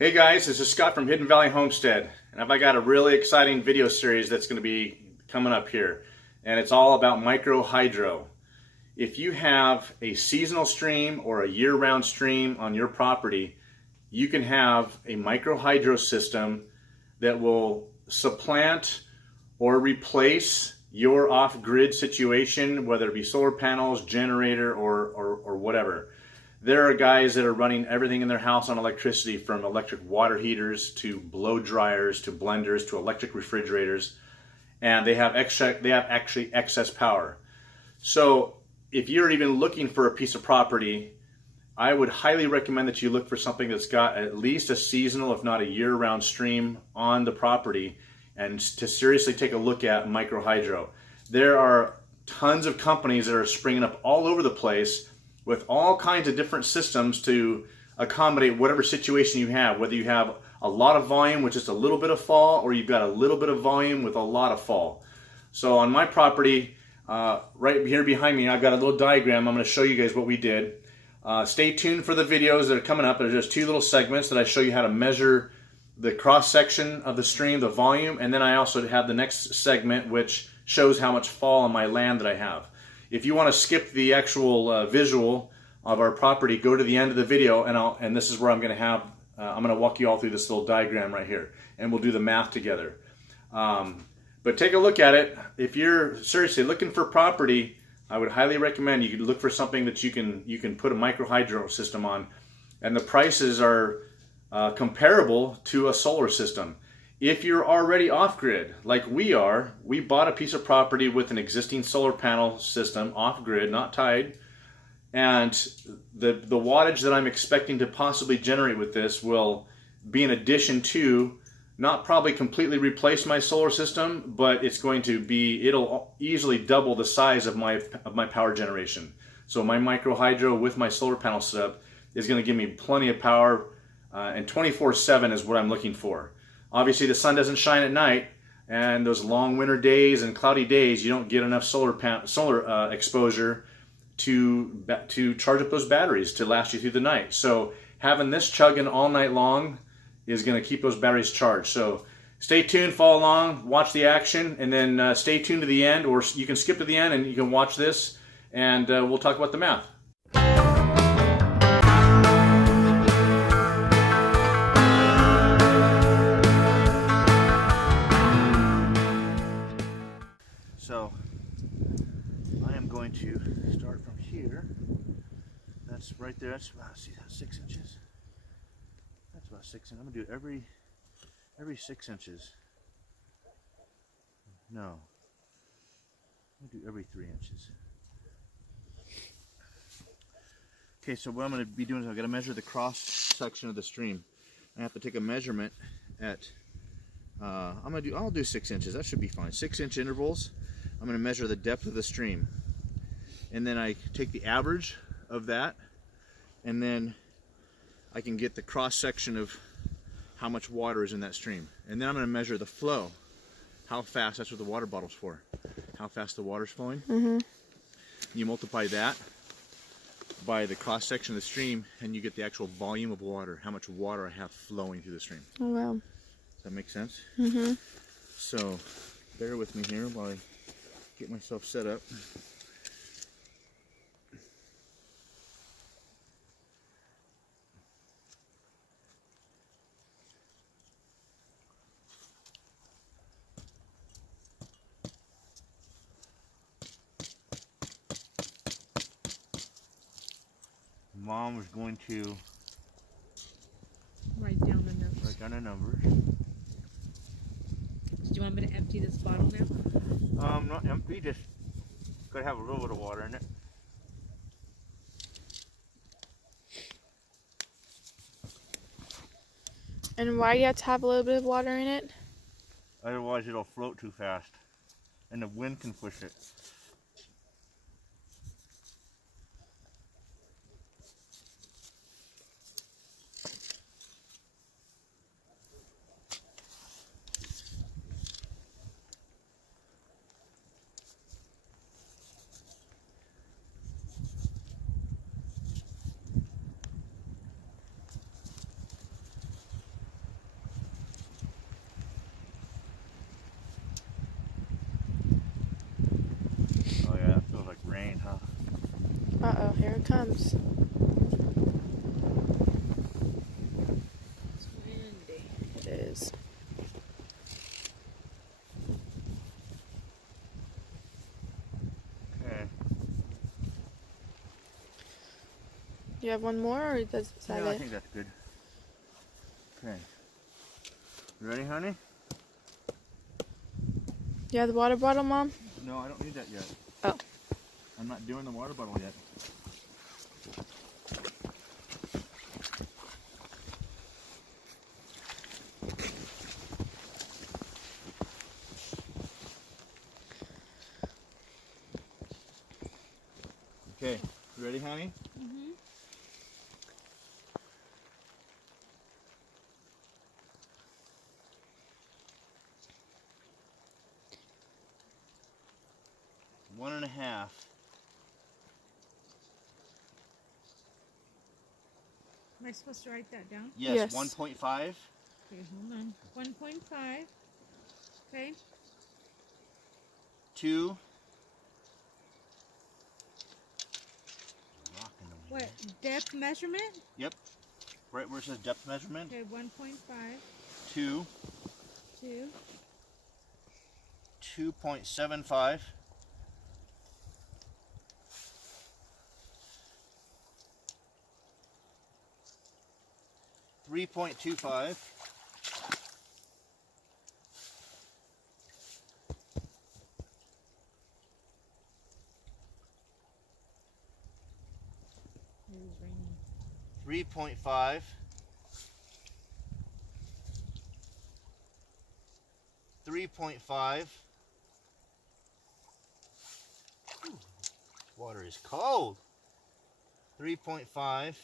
Hey guys, this is Scott from Hidden Valley Homestead, and I've got a really exciting video series that's going to be coming up here, and it's all about MicroHydro. If you have a seasonal stream or a year-round stream on your property, you can have a MicroHydro system that will supplant or replace your off-grid situation, whether it be solar panels, generator, or whatever. There are guys that are running everything in their house on electricity, from electric water heaters to blow dryers to blenders to electric refrigerators, and they have actually excess power. So if you're even looking for a piece of property, I would highly recommend that you look for something that's got at least a seasonal, if not a year-round stream on the property, and to seriously take a look at MicroHydro. There are tons of companies that are springing up all over the place with all kinds of different systems to accommodate whatever situation you have, whether you have a lot of volume with just a little bit of fall, or you've got a little bit of volume with a lot of fall. So on my property, right here behind me, I've got a little diagram. I'm going to show you guys what we did. Stay tuned for the videos that are coming up. There's just two little segments that I show you how to measure the cross-section of the stream, the volume, and then I also have the next segment which shows how much fall on my land that I have. If you want to skip the actual visual of our property, go to the end of the video, and this is where I'm going to have, I'm going to walk you all through this little diagram right here, and we'll do the math together. But take a look at it. If you're seriously looking for property, I would highly recommend you look for something that you can put a MicroHydro system on, and the prices are comparable to a solar system. If you're already off-grid, like we are, we bought a piece of property with an existing solar panel system, off-grid, not tied, and the wattage that I'm expecting to possibly generate with this will be in addition to, not probably completely replace my solar system, but it's going to be, it'll easily double the size of my power generation. So my MicroHydro with my solar panel setup is going to give me plenty of power, and 24/7 is what I'm looking for. Obviously the sun doesn't shine at night, and those long winter days and cloudy days, you don't get enough solar exposure to charge up those batteries to last you through the night. So having this chugging all night long is going to keep those batteries charged. So stay tuned, follow along, watch the action, and then stay tuned to the end, or you can skip to the end and you can watch this, and we'll talk about the math. So I am going to start from here. That's right there. That's about, see, that's 6 inches. That's about 6 inches. I'm gonna do every 6 inches. No, I'm gonna do every 3 inches. Okay, so what I'm gonna be doing is I'm gonna measure the cross section of the stream. I have to take a measurement at. I'll do 6 inches. That should be fine. 6-inch intervals. I'm going to measure the depth of the stream, and then I take the average of that, and then I can get the cross section of how much water is in that stream, and then I'm going to measure the flow, how fast. That's what the water bottle's for, how fast the water's flowing. You multiply that by the cross section of the stream, and you get the actual volume of water, how much water I have flowing through the stream. Oh wow. Does that make sense? So bear with me here while I get myself set up. Mom is going to Write down the notes. write down a number. Do you want me to empty this bottle now? Not empty, just gotta have a little bit of water in it. And why do you have to have a little bit of water in it? Otherwise it'll float too fast, and the wind can push it. Uh-oh, here it comes. It's windy. It is. Okay. Do you have one more, or is that No, I it? think that's good. Okay. You ready, honey? You have the water bottle, Mom? No, I don't need that yet. Oh. I'm not doing the water bottle yet. Okay, you ready, honey? Mm-hmm. One and a half. Am I supposed to write that down? Yes, Yes. 1.5. Okay, hold on. 1.5. Okay. 2. What, depth measurement? Yep. Right where it says depth measurement. Okay, 1.5. 2. 2. 2.75. 3.25. 3.5. 3.5. Water is cold. 3.5.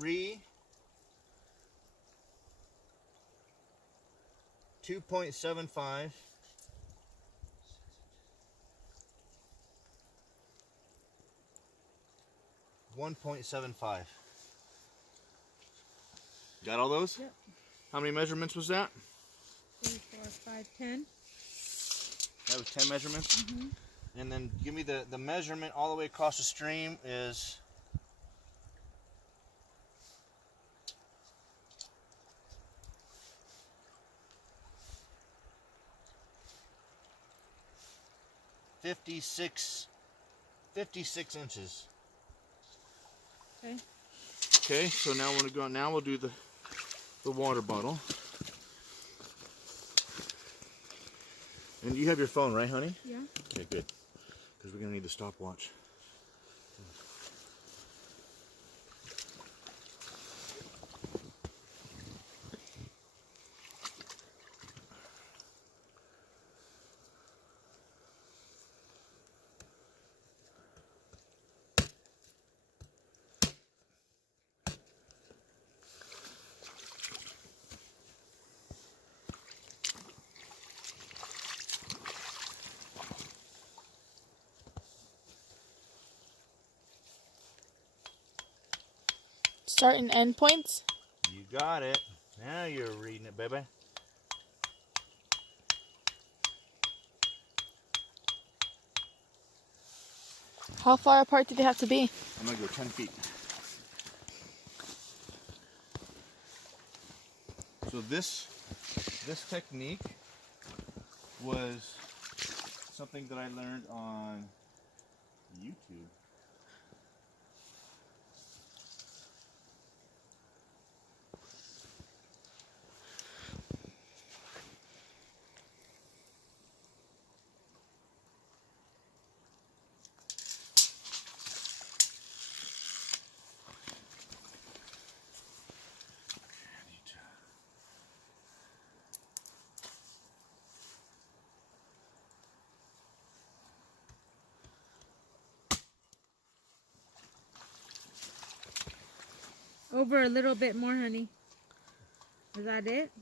3. 2.75. 1.75. Got all those? Yep. How many measurements was that? 3, 4, 5, 10. That was 10 measurements? Mm-hmm. And then give me the measurement all the way across the stream is 56 inches. Okay. Okay, so now we're gonna go. Now we'll do the water bottle. And you have your phone, right, honey? Yeah. Okay, good. Because we're gonna need the stopwatch. Start and end points? You got it. Now you're reading it, baby. How far apart do they have to be? I'm gonna go 10 feet. So this technique was something that I learned on YouTube. Over a little bit more, honey. Is that it?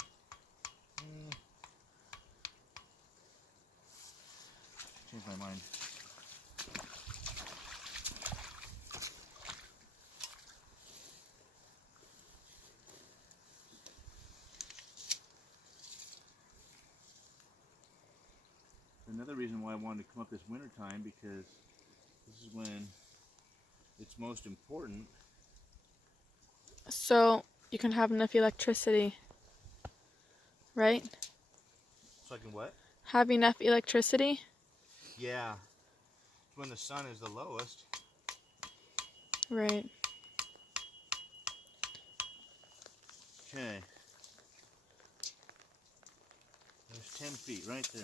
Change my mind. The another reason why I wanted to come up this winter time, because this is when it's most important. So you can have enough electricity, right? So I can what? Have enough electricity? Yeah. It's when the sun is the lowest. Right. Okay. There's 10 feet right there.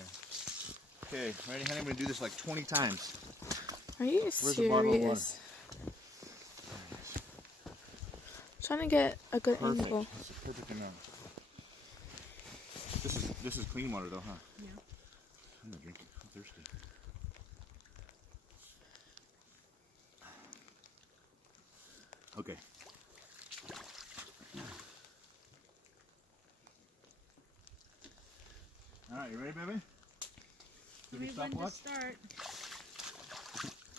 Okay, ready, honey? I'm going to do this like 20 times. Are you Where's the bottle of water? serious? Trying to get a good Perfect. angle. That's a perfect amount. This is clean water though, huh? Yeah. I'm gonna drink it. I'm thirsty. Okay. All right, you ready, baby? Tell me when to start.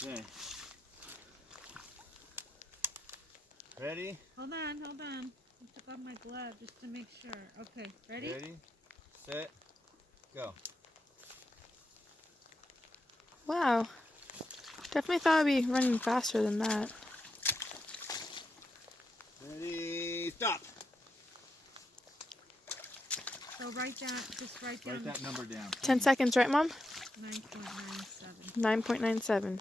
Okay. Ready? Hold on, hold on. I took off my glove just to make sure. Okay, ready? Ready, set, go. Wow. Definitely thought I'd be running faster than that. Ready, stop. So write that, just write down Write that number down. 10 seconds, right, Mom? 9.97. 9.97.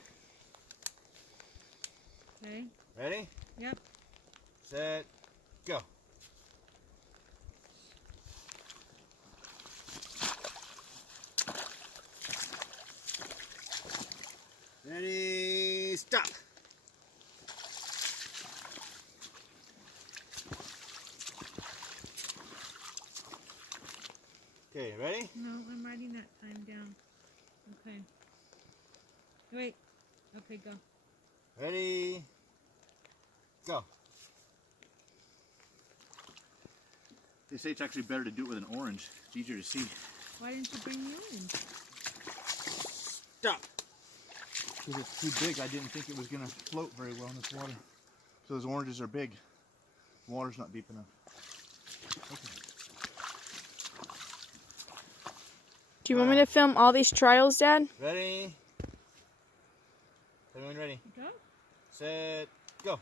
Okay? Ready, Yep. set, go. Ready, stop. Okay, ready? No, I'm writing that time down. Okay. Wait. Okay, go. Ready, go. They say it's actually better to do it with an orange. It's easier to see. Why didn't you bring the orange? Stop. Because it's too big, I didn't think it was going to float very well in this water. So those oranges are big. The water's not deep enough. Okay. Do you want me to film all these trials, Dad? Ready? Everyone ready? Go. Set, go.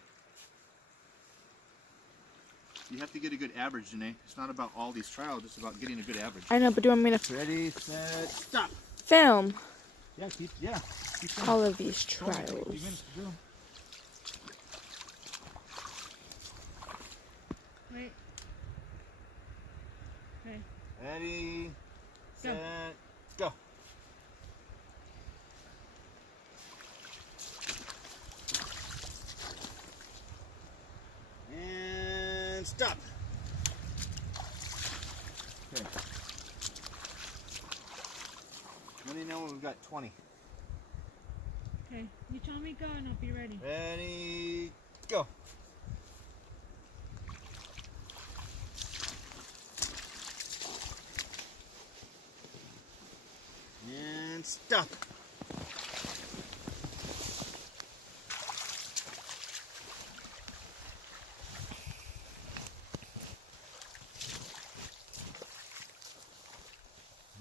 You have to get a good average, Janae. It's not about all these trials, it's about getting a good average. I know, but do you want me to Ready, set, stop. film Yeah, keep going. all of these Only take a trials? few minutes to do. Wait. Okay. Ready, Go. set, go. And stop. Okay. Let me know when we've got 20. Okay. You tell me go and I'll be ready. Ready, go. And stop.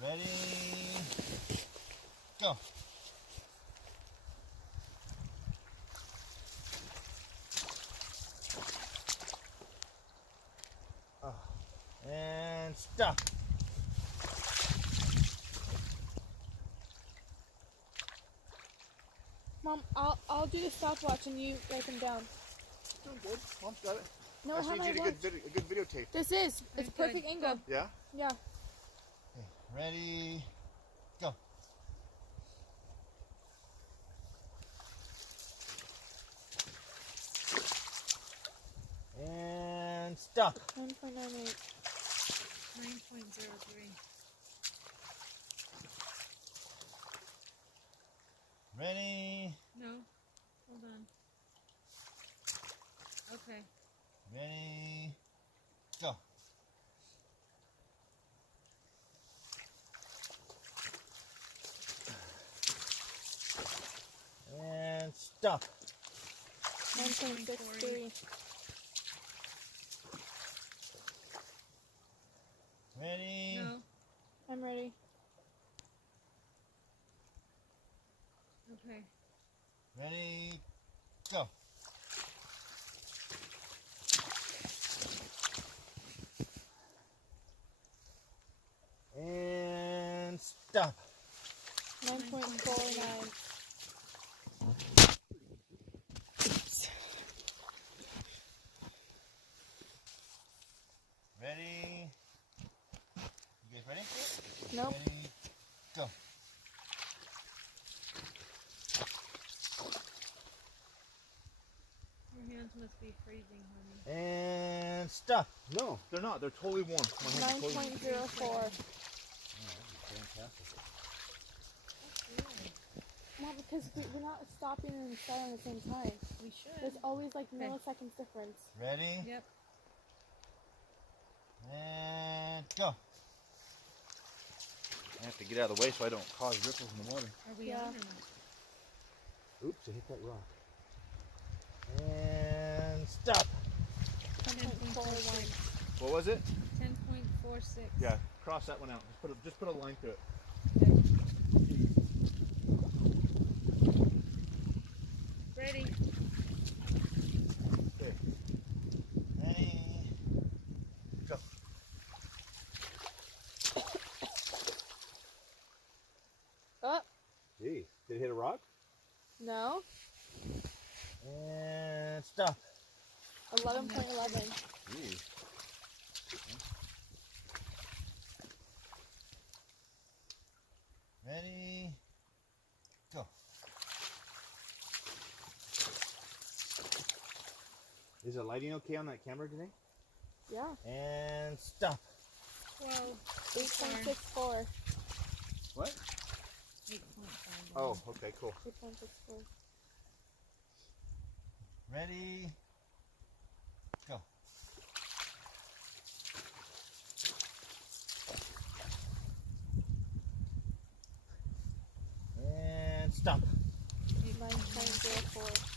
Ready, go. And stop. Mom, I'll do the stopwatch and you write them down. Doing good. Mom's got it. No, I how just need my you to watch? get a good videotape. This is. It's Okay, perfect good. angle. Yeah? Yeah. Okay. Ready, go. And stop. 9.98. 9.03. Ready, No. Hold on. Okay. ready, go. And stop. 9.63. Ready, No. I'm ready. Okay. Ready, go. And stop. 9.49. Ready? You guys ready? Nope. Ready, go. Your hands must be freezing, honey. And stop. No, they're not. They're totally warm. My hands are totally warm. 9.04. Fantastic. Not because we're not stopping and starting at the same time. We should. There's always like milliseconds difference. Ready? Yep. And go. I have to get out of the way so I don't cause ripples in the water. Are we Yeah. on or not? Oops, I hit that rock. And stop. 10.41. What was it? 10.46. Yeah, cross that one out. Just put a line through it. Okay. Ready. Okay. Ready, go. Oh, Gee, did it hit a rock? no. And stop. 11.11. Gee. Ready, go. Is the lighting okay on that camera today? Yeah. And stop. 12. 8.64. What? 8.5. Oh, okay, cool. 8.64. Ready, go. And stop. 9.04.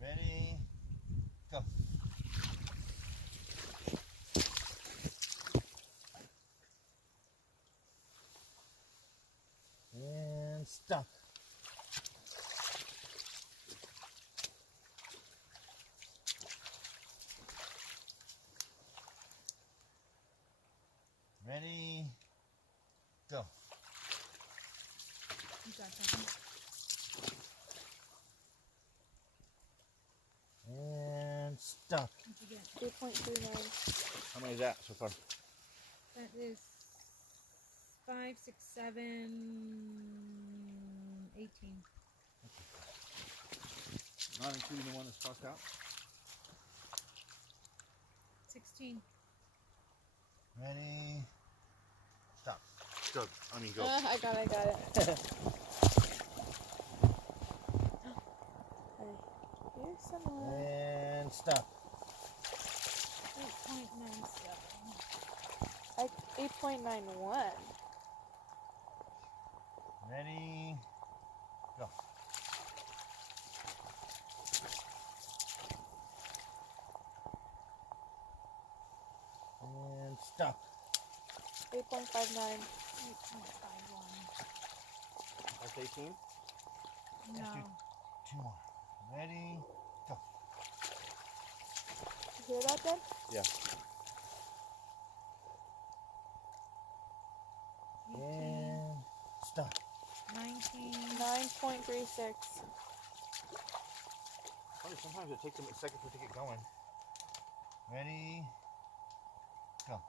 Ready, go. And stop. Ready, go. You got that one. And stop. What'd you get? 8.39. How many is that so far? That is 5, 6, 7, 18. Not including the one that's crossed out? 16. Ready, stop. Go. I mean, go. I got it. Hey, here's some more. And stop. 8.97. 8.91. Ready, go. And stop. 8.59. 8.51. That's 18. No. Two more. Ready, go. You hear that then? Yeah. 18. And stop. 19. 9.36. Funny, sometimes it takes them a second to get going. Ready, go.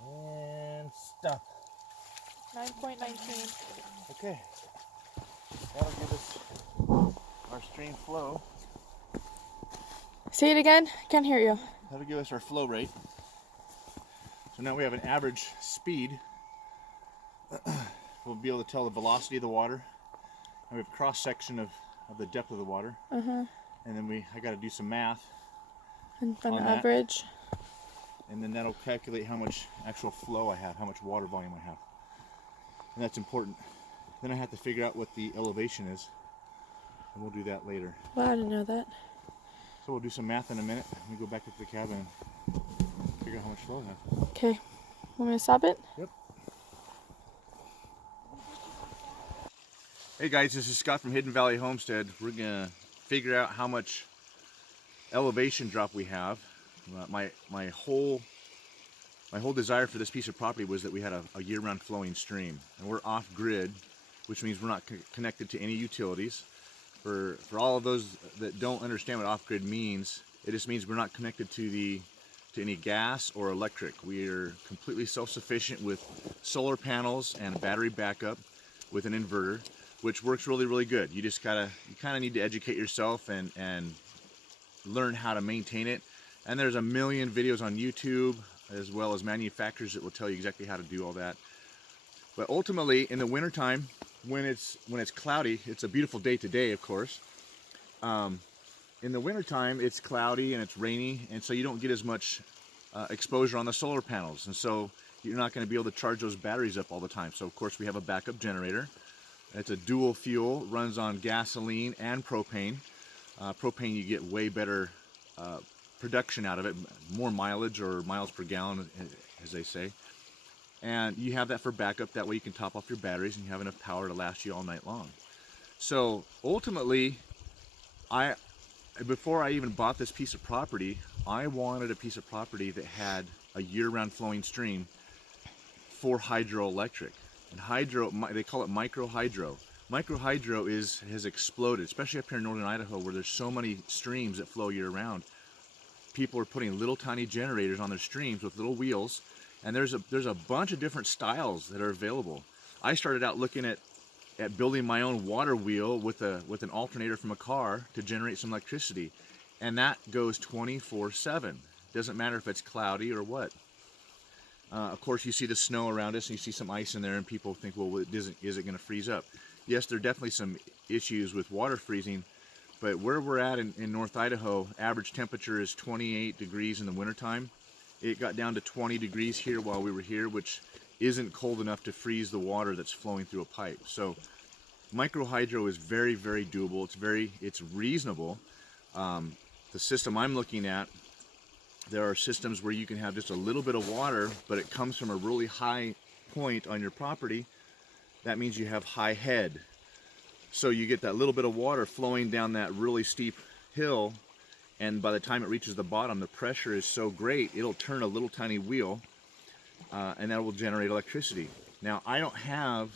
And stop. 9.19. Okay. That'll give us our stream flow. Say it again. Can't hear you. That'll give us our flow rate. So now we have an average speed. We'll be able to tell the velocity of the water. And we have a cross section of the depth of the water. And then I got to do some math. And on On that. average. And then that'll calculate how much actual flow I have, how much water volume I have. And that's important. Then I have to figure out what the elevation is. and we'll do that later. Well, I didn't know that. So we'll do some math in a minute. We go back up to the cabin and figure out how much flow I have. Okay. Want me to stop it? Yep. Hey guys, this is Scott from Hidden Valley Homestead. We're gonna figure out how much elevation drop we have. My whole desire for this piece of property was that we had a year-round flowing stream, and we're off-grid, which means we're not connected to any utilities. For all of those that don't understand what off-grid means, it just means we're not connected to any gas or electric. We are completely self-sufficient with solar panels and battery backup with an inverter, which works really, really good. You kind of need to educate yourself and learn how to maintain it. And there's a million videos on YouTube, as well as manufacturers that will tell you exactly how to do all that. But ultimately, in the wintertime, when it's cloudy, it's a beautiful day today, of course. In the wintertime, it's cloudy and it's rainy, and so you don't get as much exposure on the solar panels, and so you're not going to be able to charge those batteries up all the time. So of course we have a backup generator. It's a dual fuel, runs on gasoline and propane. Propane, you get way better production out of it, more mileage, or miles per gallon, as they say. And you have that for backup. That way you can top off your batteries and you have enough power to last you all night long. So ultimately, before I even bought this piece of property, I wanted a piece of property that had a year-round flowing stream for hydroelectric. And hydro, they call it MicroHydro. MicroHydro has exploded, especially up here in northern Idaho, where there's so many streams that flow year-round. People are putting little tiny generators on their streams with little wheels, and there's a bunch of different styles that are available. I started out looking at building my own water wheel with an alternator from a car to generate some electricity, and that goes 24/7. Doesn't matter if it's cloudy or what. Of course, you see the snow around us, and you see some ice in there, and people think, well, is it going to freeze up? Yes, there are definitely some issues with water freezing, but where we're at in North Idaho, average temperature is 28 degrees in the wintertime. It got down to 20 degrees here while we were here, which isn't cold enough to freeze the water that's flowing through a pipe. So MicroHydro is very, very doable. It's reasonable. The system I'm looking at, there are systems where you can have just a little bit of water, but it comes from a really high point on your property. That means you have high head. So you get that little bit of water flowing down that really steep hill, and by the time it reaches the bottom, the pressure is so great, it'll turn a little tiny wheel, and that will generate electricity. Now, I don't have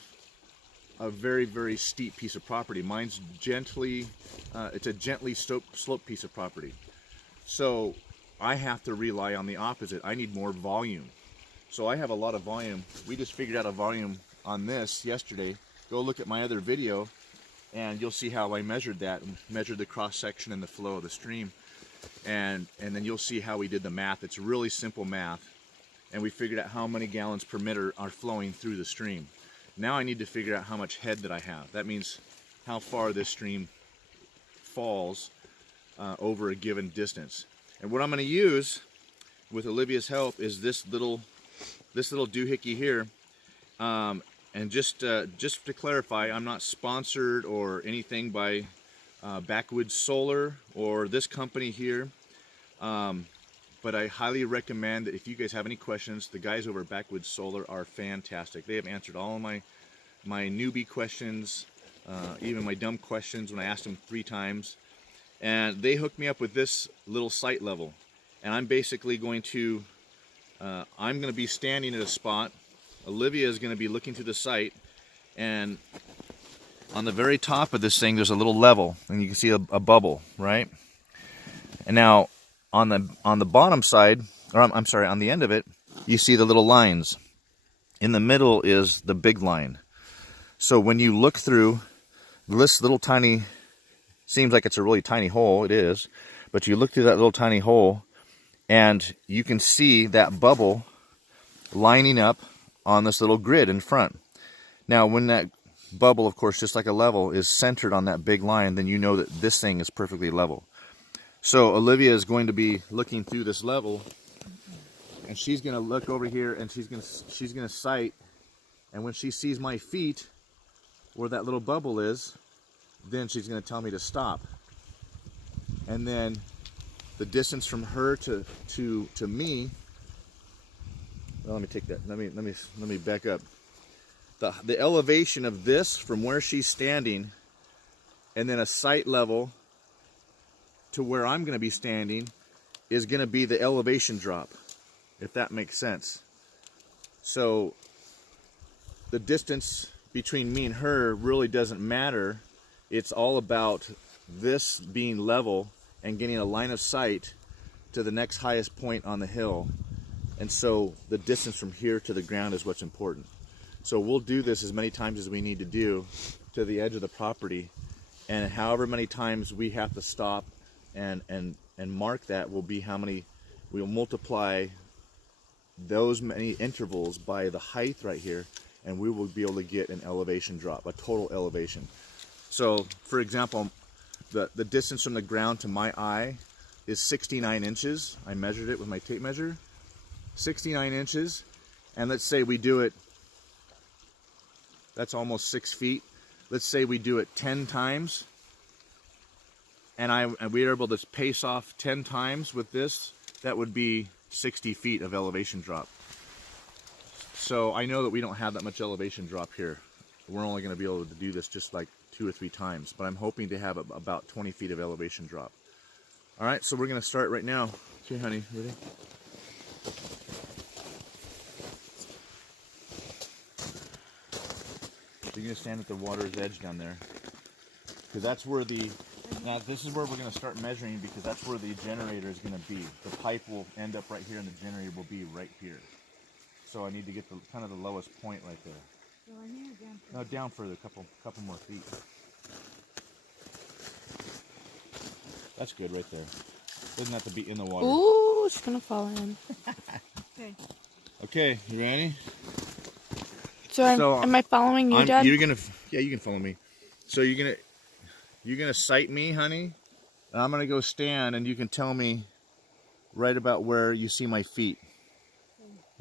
a very, very steep piece of property. Mine's it's a gently sloped piece of property. So I have to rely on the opposite. I need more volume. So I have a lot of volume. We just figured out a volume on this yesterday. Go look at my other video, and you'll see how I measured that, and measured the cross section and the flow of the stream. And then you'll see how we did the math. It's really simple math. And we figured out how many gallons per minute are flowing through the stream. Now I need to figure out how much head that I have. That means how far this stream falls over a given distance. And what I'm going to use, with Olivia's help, is this little doohickey here. And just to clarify, I'm not sponsored or anything by Backwoods Solar or this company here, but I highly recommend that if you guys have any questions, the guys over at Backwoods Solar are fantastic. They have answered all of my newbie questions, even my dumb questions when I asked them 3 times, and they hooked me up with this little sight level. And I'm basically going to be standing at a spot. Olivia is going to be looking to the site, and on the very top of this thing there's a little level, and you can see a bubble, right? And now on the bottom side, or I'm sorry, on the end of it, you see the little lines. In the middle is the big line. So when you look through this little tiny, seems like it's a really tiny hole, it is, but you look through that little tiny hole and you can see that bubble lining up on this little grid in front. Now when that bubble, of course, just like a level, is centered on that big line, then you know that this thing is perfectly level. So Olivia is going to be looking through this level, and she's going to look over here, and she's going to sight, and when she sees my feet where that little bubble is, then she's going to tell me to stop. And then the distance from her to me, well, let me take that, let me back up. The elevation of this from where she's standing, and then a sight level to where I'm going to be standing, is going to be the elevation drop, if that makes sense. So the distance between me and her really doesn't matter. It's all about this being level and getting a line of sight to the next highest point on the hill. And so the distance from here to the ground is what's important. So we'll do this as many times as we need to do to the edge of the property, and however many times we have to stop and mark that will be how many, we'll multiply those many intervals by the height right here, and we will be able to get an elevation drop, a total elevation. So for example, the distance from the ground to my eye is 69 inches. I measured it with my tape measure, 69 inches. And let's say we do it, that's almost 6 feet. Let's say we do it 10 times, and we are able to pace off 10 times with this. That would be 60 feet of elevation drop. So I know that we don't have that much elevation drop here. We're only going to be able to do this just like 2 or 3 times, but I'm hoping to have about 20 feet of elevation drop. All right, so we're going to start right now. Okay, honey, ready? You're going to stand at the water's edge down there, because that's where now this is where we're going to start measuring, because that's where the generator is going to be. The pipe will end up right here and the generator will be right here. So I need to get the kind of the lowest point right there. So on here, down further. No, down further, a couple more feet. That's good right there. Doesn't have to be in the water. Ooh, she's gonna fall in. Okay. Okay, you ready? So, am I following you, Dad? You're gonna, yeah, you can follow me. So you're gonna sight me, honey, and I'm gonna go stand, and you can tell me right about where you see my feet.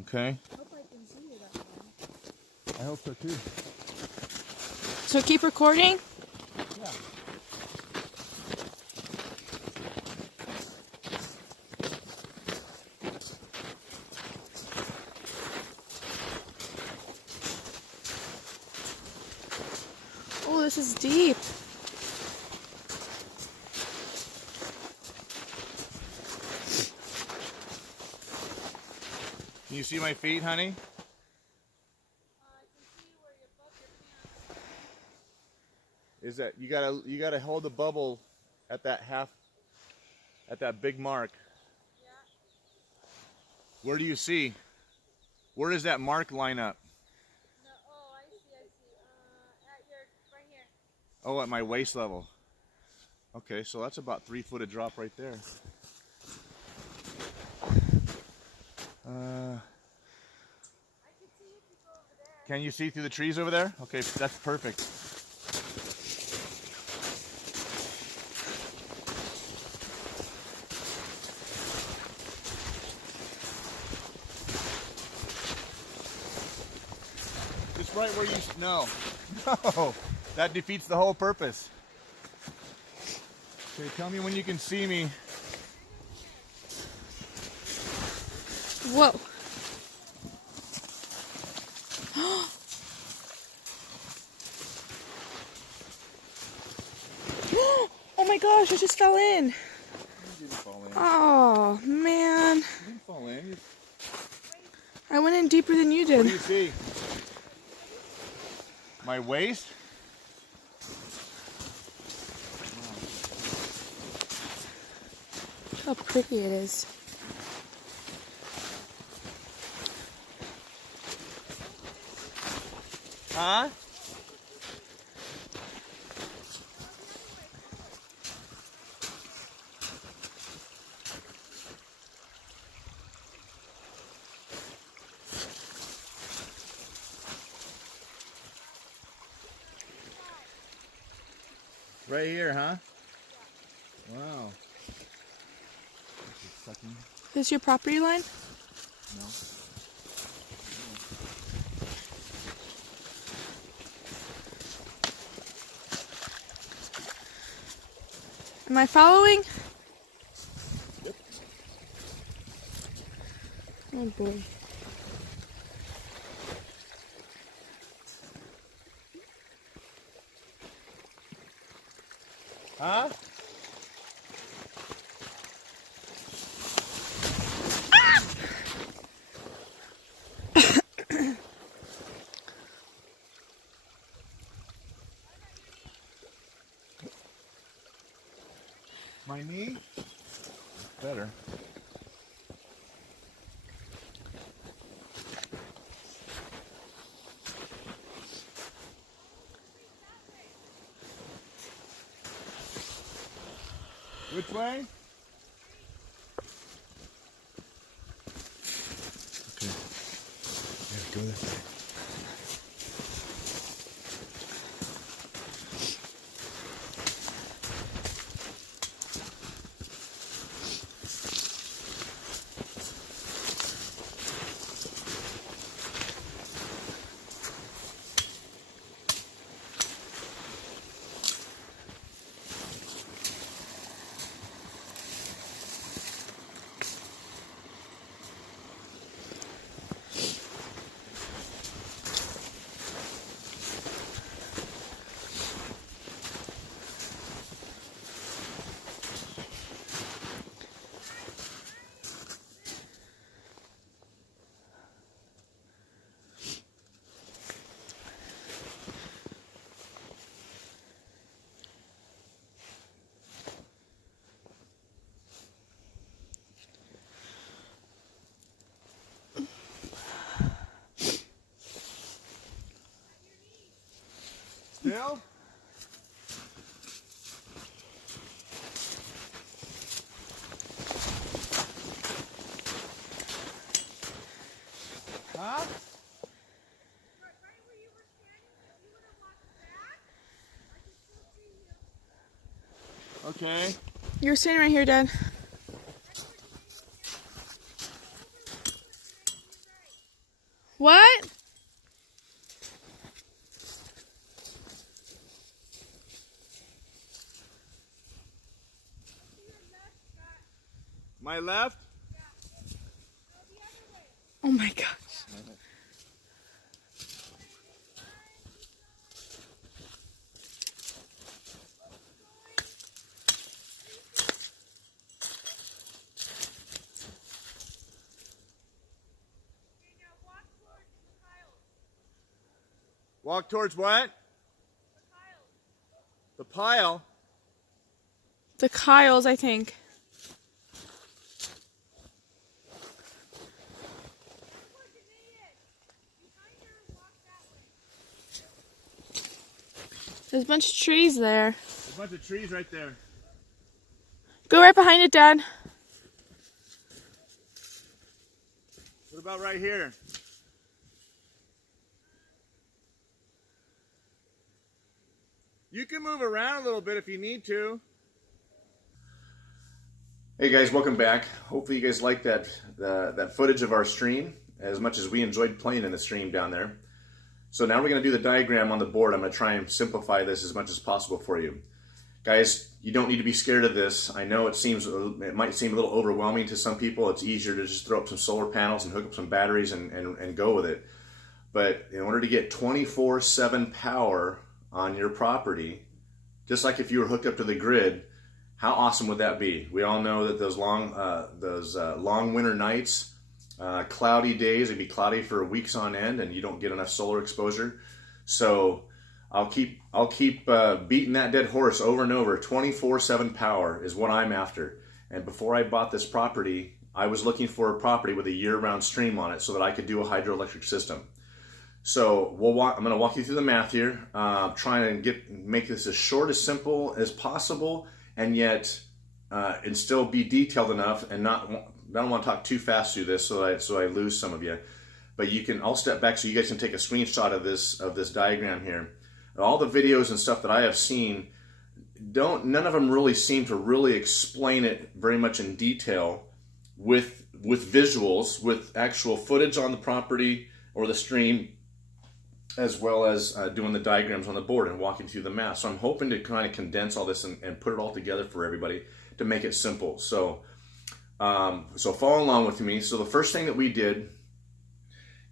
Okay? I hope I can see you that way. I hope so too. So keep recording. Yeah. Oh, this is deep. Can you see my feet, honey? I can see where you above your pants. Is that you gotta hold the bubble at that big mark. Yeah. Where do you see? Where does that mark line up? No, oh, I see. At your, right here. Oh, at my waist level. Okay, so that's about 3 foot of drop right there. I can see if you go over there. Can you see through the trees over there? Okay, that's perfect. Just right where you, no, that defeats the whole purpose. Okay, tell me when you can see me. Whoa. Oh my gosh, I just fell in. You didn't fall in. Oh man. You didn't fall in. I went in deeper than you What do did. you see? My waist? How pretty it is. Huh? Right here, huh? Wow. This your property line? No. Am I following? Yep. Oh boy. Huh? My knee? Better. Which way? Okay. Yeah, go that way. Still? Huh? Okay. You're standing right here, Dad. What? My left? Oh my gosh. Walk towards what? The pile. The Kyles, I think. There's a bunch of trees there. There's a bunch of trees right there. Go right behind it, Dad. What about right here? You can move around a little bit if you need to. Hey guys, welcome back. Hopefully you guys like that footage of our stream as much as we enjoyed playing in the stream down there. So now we're going to do the diagram on the board. I'm going to try and simplify this as much as possible for you. Guys, you don't need to be scared of this. I know it might seem a little overwhelming to some people. It's easier to just throw up some solar panels and hook up some batteries and go with it. But in order to get 24/7 power on your property, just like if you were hooked up to the grid, how awesome would that be? We all know that those long winter nights, cloudy days, it'd be cloudy for weeks on end, and you don't get enough solar exposure. So I'll keep beating that dead horse over and over. 24/7 power is what I'm after. And before I bought this property, I was looking for a property with a year-round stream on it so that I could do a hydroelectric system. So I'm going to walk you through the math here, trying to make this as short, as simple as possible, and yet and still be detailed enough, and I don't want to talk too fast through this so I lose some of you. But I'll step back so you guys can take a screenshot of this diagram here. All the videos and stuff that I have seen, none of them really seem to really explain it very much in detail with visuals, with actual footage on the property or the stream, as well as doing the diagrams on the board and walking through the math. So I'm hoping to kind of condense all this and put it all together for everybody to make it simple. So, so follow along with me. So the first thing that we did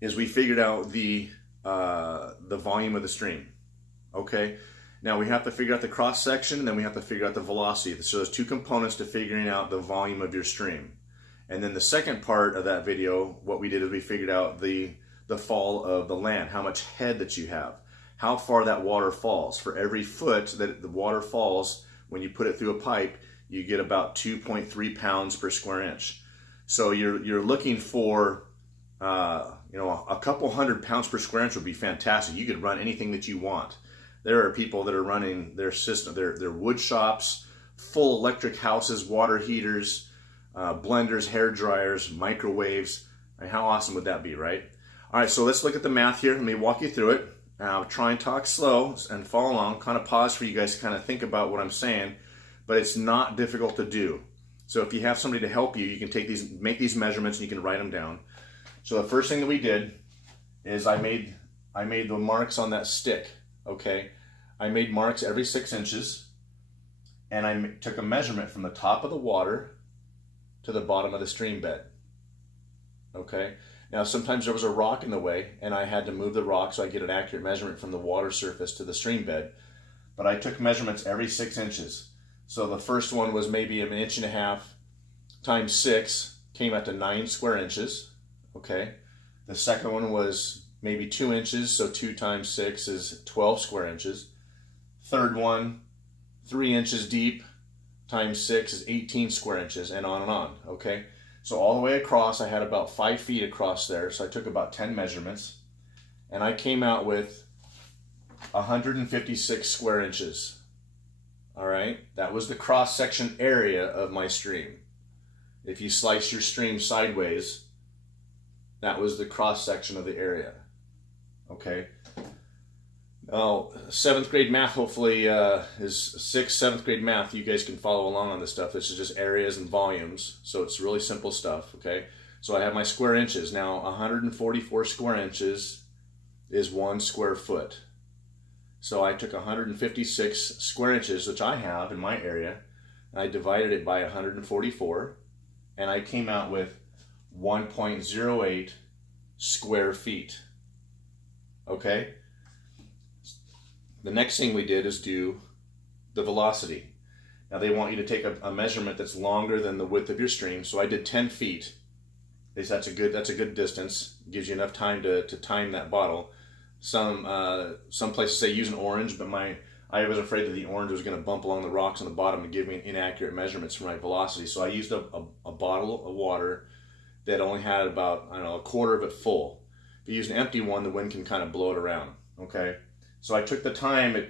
is we figured out the volume of the stream. Okay. Now we have to figure out the cross section, and then we have to figure out the velocity. So there's two components to figuring out the volume of your stream. And then the second part of that video, what we did is we figured out the fall of the land, how much head that you have, how far that water falls. For every foot that the water falls, when you put it through a pipe, you get about 2.3 pounds per square inch. So you're looking for, you know, a couple 100 pounds per square inch would be fantastic. You could run anything that you want. There are people that are running their system, their wood shops, full electric houses, water heaters, blenders, hair dryers, microwaves. I mean, how awesome would that be, right? All right, so let's look at the math here. Let me walk you through it. Try and talk slow and follow along. Kind of pause for you guys to kind of think about what I'm saying, but it's not difficult to do. So if you have somebody to help you, you can make these measurements and you can write them down. So the first thing that we did is I made the marks on that stick. Okay, I made marks every 6 inches, and I took a measurement from the top of the water to the bottom of the stream bed. Okay, now sometimes there was a rock in the way, and I had to move the rock so I get an accurate measurement from the water surface to the stream bed. But I took measurements every 6 inches. So the first one was maybe 1.5 inches times 6, came out to 9 square inches. Okay, the second one was maybe 2 inches, so 2 times 6 is 12 square inches. Third one, 3 inches deep, times 6 is 18 square inches, and on, okay? So all the way across, I had about 5 feet across there, so I took about 10 measurements, and I came out with 156 square inches. All right, that was the cross-section area of my stream. If you slice your stream sideways, that was the cross-section of the area. Okay. Now, 7th grade math hopefully is 7th grade math. You guys can follow along on this stuff. This is just areas and volumes, so it's really simple stuff. Okay. So I have my square inches. Now 144 square inches is 1 square foot. So I took 156 square inches, which I have in my area, and I divided it by 144, and I came out with 1.08 square feet. Okay? The next thing we did is do the velocity. Now they want you to take a measurement that's longer than the width of your stream, so I did 10 feet. That's a good distance. Gives you enough time to time that bottle. Some places say use an orange, but I was afraid that the orange was going to bump along the rocks on the bottom and give me inaccurate measurements for my velocity. So I used a bottle of water that only had about, I don't know, a quarter of it full. If you use an empty one, the wind can kind of blow it around. Okay, so I took the time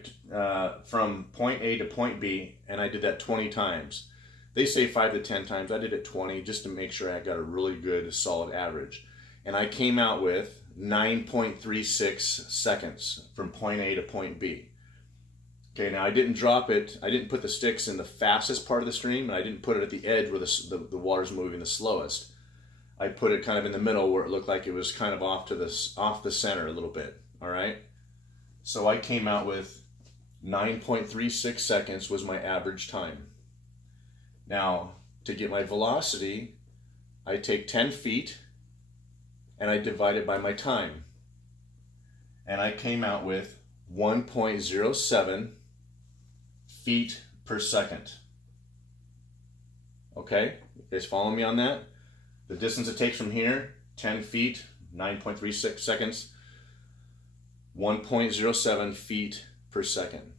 from point A to point B, and I did that 20 times. They say 5 to 10 times. I did it 20 just to make sure I got a really good solid average. And I came out with 9.36 seconds from point A to point B. Okay, now I didn't drop it. I didn't put the sticks in the fastest part of the stream, and I didn't put it at the edge where the water's moving the slowest. I put it kind of in the middle where it looked like it was kind of off the center a little bit. All right. So I came out with 9.36 seconds was my average time. Now to get my velocity, I take 10 feet and I divide it by my time, and I came out with 1.07 feet per second. Okay, you guys follow me on that? The distance it takes from here, 10 feet, 9.36 seconds, 1.07 feet per second.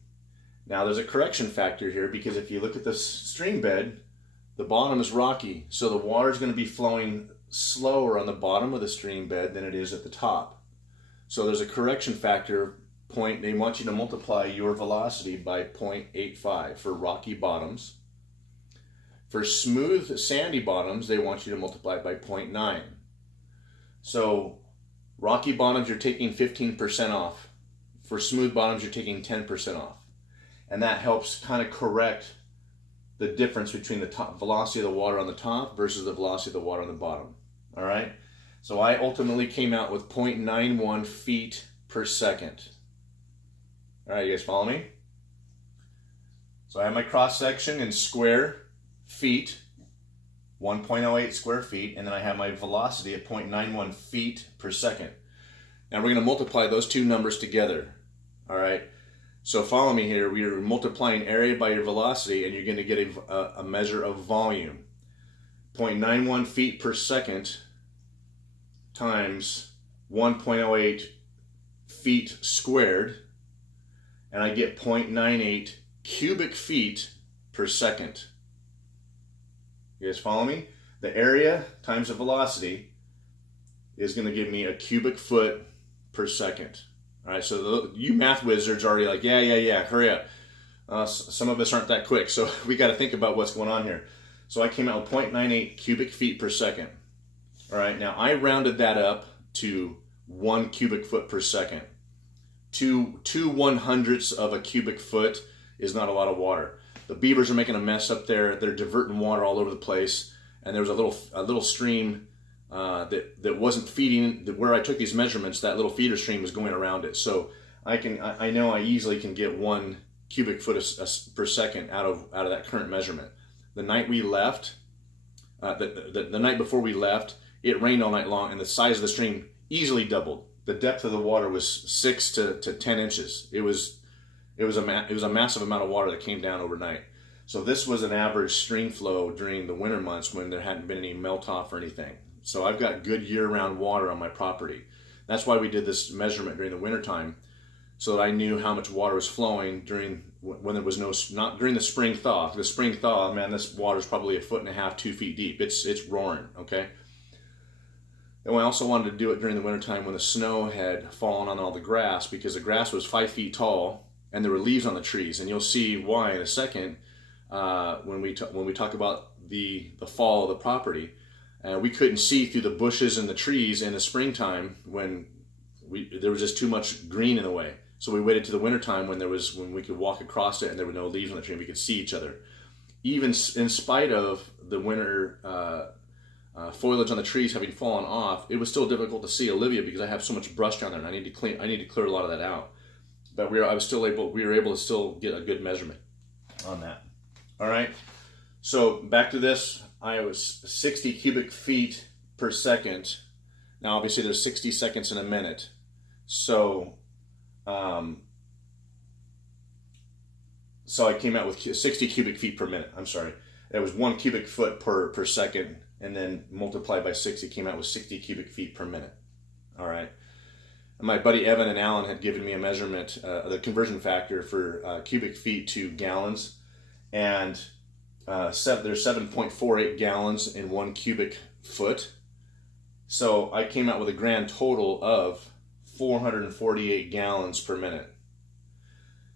Now there's a correction factor here, because if you look at the stream bed, the bottom is rocky, so the water is going to be flowing slower on the bottom of the stream bed than it is at the top. So there's a correction factor point. They want you to multiply your velocity by 0.85 for rocky bottoms. For smooth sandy bottoms, they want you to multiply it by 0.9. So rocky bottoms, you're taking 15% off. For smooth bottoms, you're taking 10% off. And that helps kind of correct the difference between the top velocity of the water on the top versus the velocity of the water on the bottom. All right, so I ultimately came out with 0.91 feet per second. All right, you guys follow me? So I have my cross section in square feet, 1.08 square feet, and then I have my velocity at 0.91 feet per second. Now we're going to multiply those two numbers together. All right. So follow me here. We are multiplying area by your velocity, and you're going to get a measure of volume. 0.91 feet per second times 1.08 feet squared, and I get 0.98 cubic feet per second. You guys follow me? The area times the velocity is going to give me a cubic foot per second. All right, so you math wizards are already like, yeah, hurry up. Some of us aren't that quick, so we got to think about what's going on here. So I came out with 0.98 cubic feet per second. All right, now I rounded that up to 1 cubic foot per second. Two 1/100ths of a cubic foot is not a lot of water. The beavers are making a mess up there. They're diverting water all over the place, and there was a little stream that wasn't feeding. Where I took these measurements, that little feeder stream was going around it. So I know I easily can get 1 cubic foot per second out of that current measurement. The night we left, the night before we left, it rained all night long, and the size of the stream easily doubled. The depth of the water was 6 to 10 inches. It was a massive amount of water that came down overnight. So this was an average stream flow during the winter months when there hadn't been any melt off or anything. So I've got good year-round water on my property. That's why we did this measurement during the winter time, so that I knew how much water was flowing when there was not during the spring thaw. The spring thaw, man, this water is probably 1.5 feet, 2 feet deep. It's roaring, okay? And I also wanted to do it during the wintertime when the snow had fallen on all the grass, because the grass was 5 feet tall and there were leaves on the trees. And you'll see why in a second when we talk about the fall of the property. We couldn't see through the bushes and the trees in the springtime when there was just too much green in the way. So we waited to the wintertime when we could walk across it and there were no leaves on the tree and we could see each other. Even in spite of the winter foliage on the trees having fallen off, it was still difficult to see Olivia because I have so much brush down there and I need to clear a lot of that out. But we were able to still get a good measurement on that. All right. So back to this, I was 60 cubic feet per second. Now obviously there's 60 seconds in a minute. So I came out with 60 cubic feet per minute. I'm sorry. It was 1 cubic foot per second, and then multiplied by 60 came out with 60 cubic feet per minute. All right. And my buddy Evan and Alan had given me a measurement, the conversion factor for cubic feet to gallons, and there's 7.48 gallons in 1 cubic foot. So I came out with a grand total of 448 gallons per minute.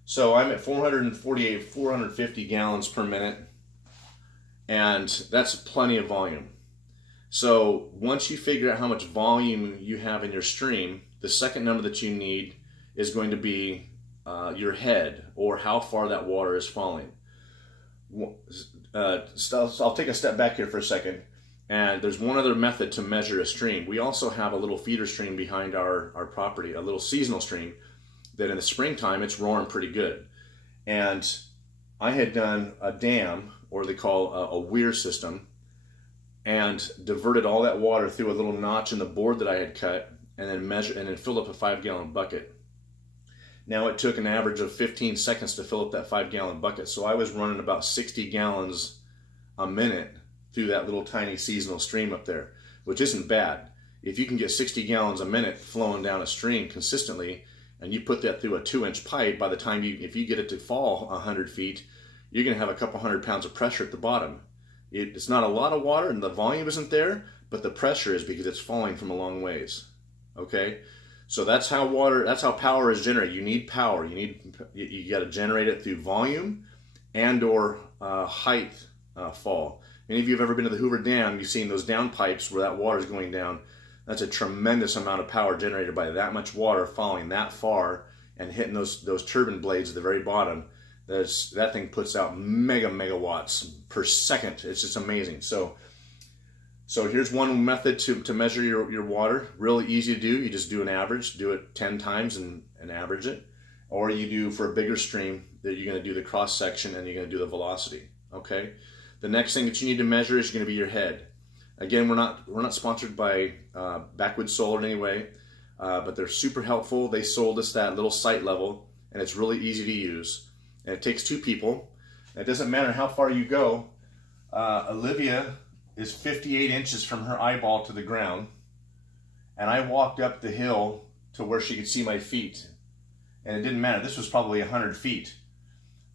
So I'm at 450 gallons per minute, and that's plenty of volume. So once you figure out how much volume you have in your stream, the second number that you need is going to be your head, or how far that water is falling. I'll take a step back here for a second, and there's one other method to measure a stream. We also have a little feeder stream behind our property, a little seasonal stream that in the springtime it's roaring pretty good. And I had done a dam, or they call a weir system, and diverted all that water through a little notch in the board that I had cut, and then filled up a 5-gallon bucket. Now it took an average of 15 seconds to fill up that 5-gallon bucket, so I was running about 60 gallons a minute through that little tiny seasonal stream up there, which isn't bad. If you can get 60 gallons a minute flowing down a stream consistently, and you put that through a 2-inch pipe, by the time if you get it to fall 100 feet, you're going to have a couple hundred pounds of pressure at the bottom. It's not a lot of water and the volume isn't there, but the pressure is because it's falling from a long ways. Okay? So that's how power is generated. You need power. You got to generate it through volume and or height fall. Any of you have ever been to the Hoover Dam, you've seen those down pipes where that water is going down. That's a tremendous amount of power generated by that much water falling that far and hitting those turbine blades at the very bottom. That thing puts out megawatts per second. It's just amazing. So So here's one method to measure your water. Really easy to do. You just do an average, do it 10 times and average it. Or you do for a bigger stream that you're going to do the cross section and you're going to do the velocity. Okay. The next thing that you need to measure is going to be your head. Again, we're not sponsored by Backwoods Solar in any way, but they're super helpful. They sold us that little site level, and it's really easy to use. And it takes 2 people. And it doesn't matter how far you go. Olivia is 58 inches from her eyeball to the ground, and I walked up the hill to where she could see my feet, and it didn't matter. This was probably 100 feet.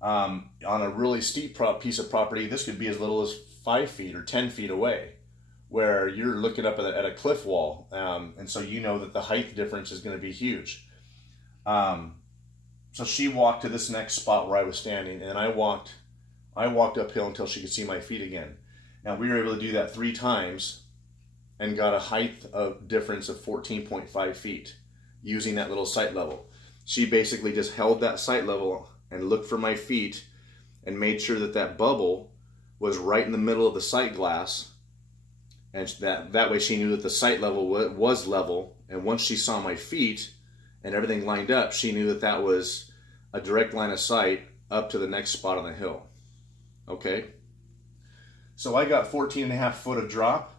On a really steep piece of property, this could be as little as 5 feet or 10 feet away, where you're looking up at a cliff wall, and so you know that the height difference is going to be huge. So she walked to this next spot where I was standing, and I walked uphill until she could see my feet again. Now we were able to do that 3 times and got a height of difference of 14.5 feet using that little sight level. She basically just held that sight level and looked for my feet and made sure that that bubble was right in the middle of the sight glass, and that way she knew that the sight level was level, and once she saw my feet and everything lined up, she knew that that was a direct line of sight up to the next spot on the hill. Okay, so I got 14.5 foot of drop,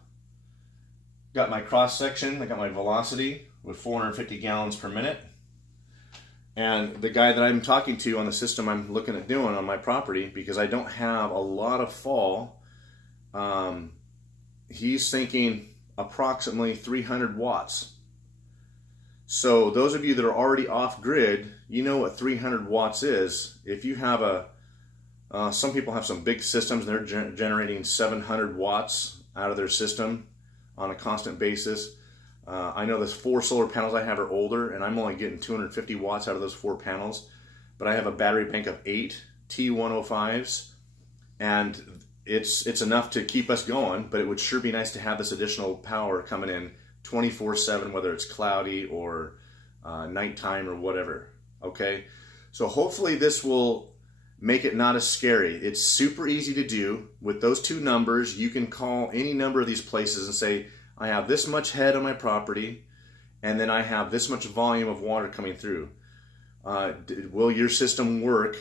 got my cross section, I got my velocity with 450 gallons per minute, and the guy that I'm talking to on the system I'm looking at doing on my property, because I don't have a lot of fall, he's thinking approximately 300 watts. So those of you that are already off grid, you know what 300 watts is. If you have some people have some big systems, and they're generating 700 watts out of their system on a constant basis. I know those 4 solar panels I have are older, and I'm only getting 250 watts out of those 4 panels, but I have a battery bank of 8 T105s, and it's enough to keep us going, but it would sure be nice to have this additional power coming in 24/7, whether it's cloudy or nighttime or whatever. Okay, so hopefully this will make it not as scary. It's super easy to do. With those 2 numbers, you can call any number of these places and say, I have this much head on my property, and then I have this much volume of water coming through. Will your system work?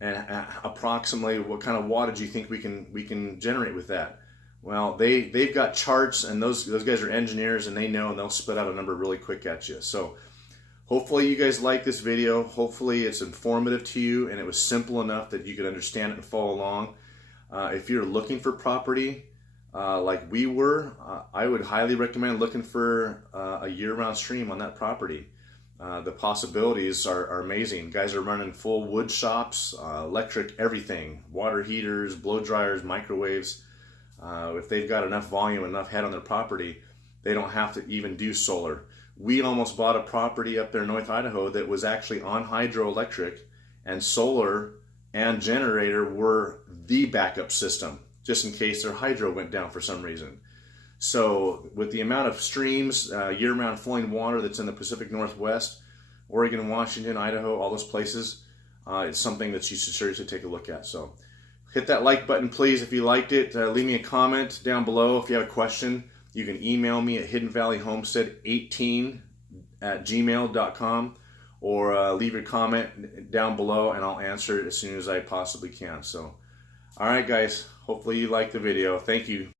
And approximately what kind of wattage do you think we can generate with that? Well, they've got charts, and those guys are engineers, and they know, and they'll spit out a number really quick at you. So hopefully you guys like this video. Hopefully it's informative to you, and it was simple enough that you could understand it and follow along. If you're looking for property like we were, I would highly recommend looking for a year-round stream on that property. The possibilities are amazing. Guys are running full wood shops, electric everything, water heaters, blow dryers, microwaves. If they've got enough volume, enough head on their property, they don't have to even do solar. We almost bought a property up there in North Idaho that was actually on hydroelectric, and solar and generator were the backup system, just in case their hydro went down for some reason. So with the amount of streams, year-round flowing water that's in the Pacific Northwest, Oregon, Washington, Idaho, all those places, it's something that you should seriously take a look at. So hit that like button, please, if you liked it. Leave me a comment down below if you have a question. You can email me at hiddenvalleyhomestead18@gmail.com, or leave your comment down below, and I'll answer it as soon as I possibly can. So, all right, guys, hopefully you liked the video. Thank you.